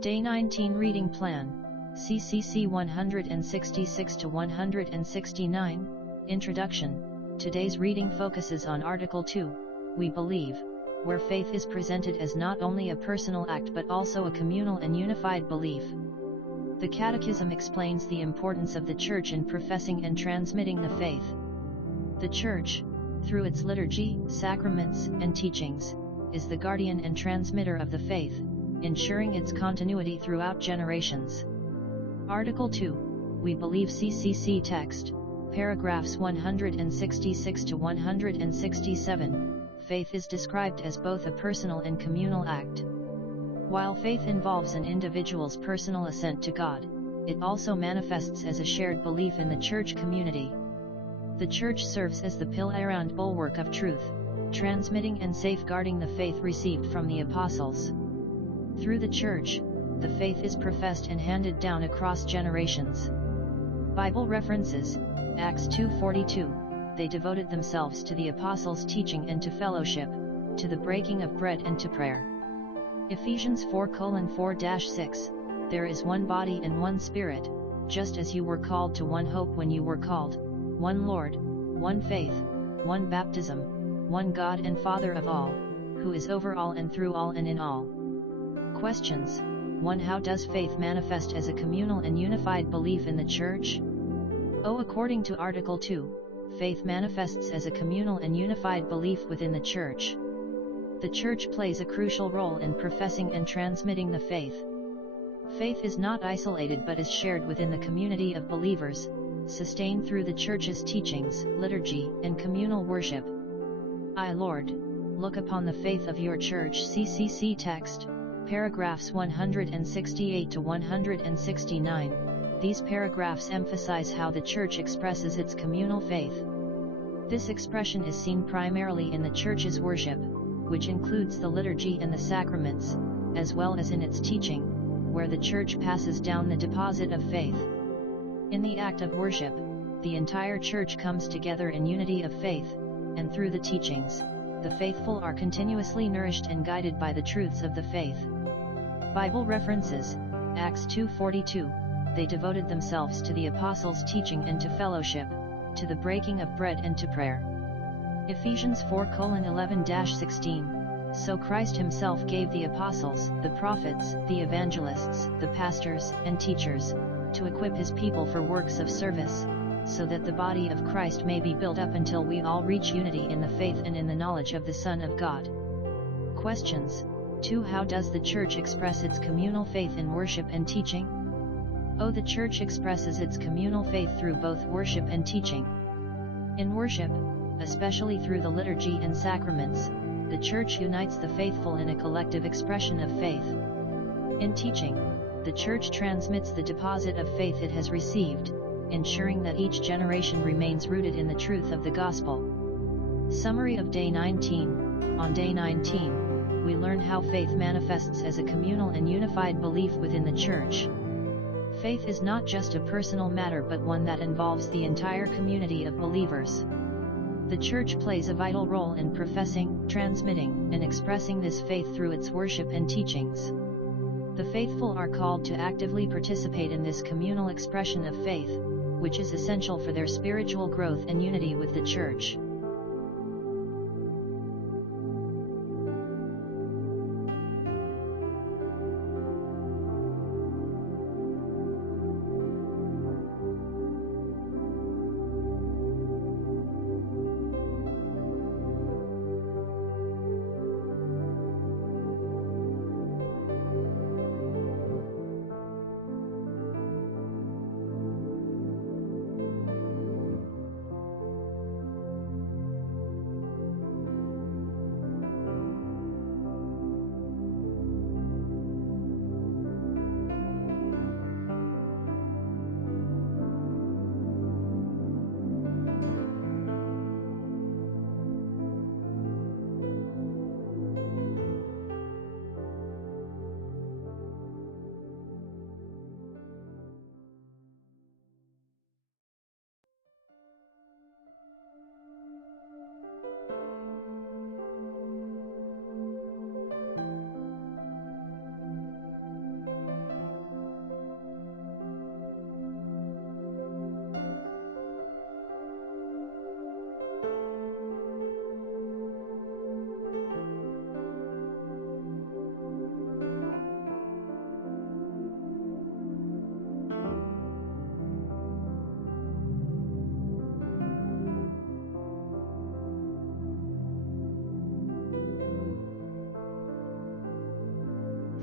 Day 19 Reading Plan, CCC 166 to 169, Introduction. Today's reading focuses on Article 2, We Believe, where faith is presented as not only a personal act but also a communal and unified belief. The Catechism explains the importance of the Church in professing and transmitting the faith. The Church, through its liturgy, sacraments, and teachings, is the guardian and transmitter of the faith, ensuring its continuity throughout generations. Article 2, We Believe CCC Text, paragraphs 166 to 167, faith is described as both a personal and communal act. While faith involves an individual's personal assent to God, it also manifests as a shared belief in the Church community. The Church serves as the pillar and bulwark of truth, transmitting and safeguarding the faith received from the apostles. Through the Church, the faith is professed and handed down across generations. Bible references: Acts 2:42, they devoted themselves to the apostles' teaching and to fellowship, to the breaking of bread and to prayer. Ephesians 4:4-6, there is one body and one Spirit, just as you were called to one hope when you were called, one Lord, one faith, one baptism, one God and Father of all, who is over all and through all and in all. Questions: 1. How does faith manifest as a communal and unified belief in the Church? According to Article 2, faith manifests as a communal and unified belief within the Church. The Church plays a crucial role in professing and transmitting the faith. Faith is not isolated but is shared within the community of believers, sustained through the Church's teachings, liturgy, and communal worship. I, Lord, look upon the faith of your Church. CCC Text, paragraphs 168 to 169. These paragraphs emphasize how the Church expresses its communal faith. This expression is seen primarily in the Church's worship, which includes the liturgy and the sacraments, as well as in its teaching, where the Church passes down the deposit of faith. In the act of worship, the entire Church comes together in unity of faith, and through the teachings, the faithful are continuously nourished and guided by the truths of the faith. Bible references: Acts 2:42, they devoted themselves to the apostles' teaching and to fellowship, to the breaking of bread and to prayer. Ephesians 4:11-16, so Christ himself gave the apostles, the prophets, the evangelists, the pastors, and teachers, to equip his people for works of service, so that the body of Christ may be built up until we all reach unity in the faith and in the knowledge of the Son of God. Questions: 2. How does the Church express its communal faith in worship and teaching? The Church expresses its communal faith through both worship and teaching. In worship, especially through the liturgy and sacraments, the Church unites the faithful in a collective expression of faith. In teaching, the Church transmits the deposit of faith it has received, ensuring that each generation remains rooted in the truth of the Gospel. Summary of Day 19. On Day 19, we learn how faith manifests as a communal and unified belief within the Church. Faith is not just a personal matter but one that involves the entire community of believers. The Church plays a vital role in professing, transmitting, and expressing this faith through its worship and teachings. The faithful are called to actively participate in this communal expression of faith, which is essential for their spiritual growth and unity with the Church.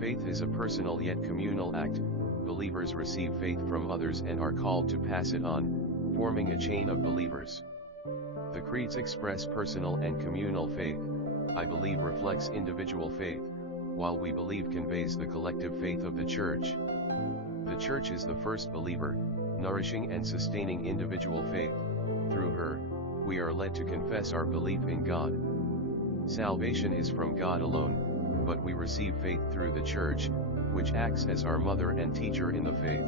Faith is a personal yet communal act. Believers receive faith from others and are called to pass it on, forming a chain of believers. The creeds express personal and communal faith. I believe reflects individual faith, while we believe conveys the collective faith of the Church. The Church is the first believer, nourishing and sustaining individual faith. Through her, we are led to confess our belief in God. Salvation is from God alone, but we receive faith through the Church, which acts as our mother and teacher in the faith.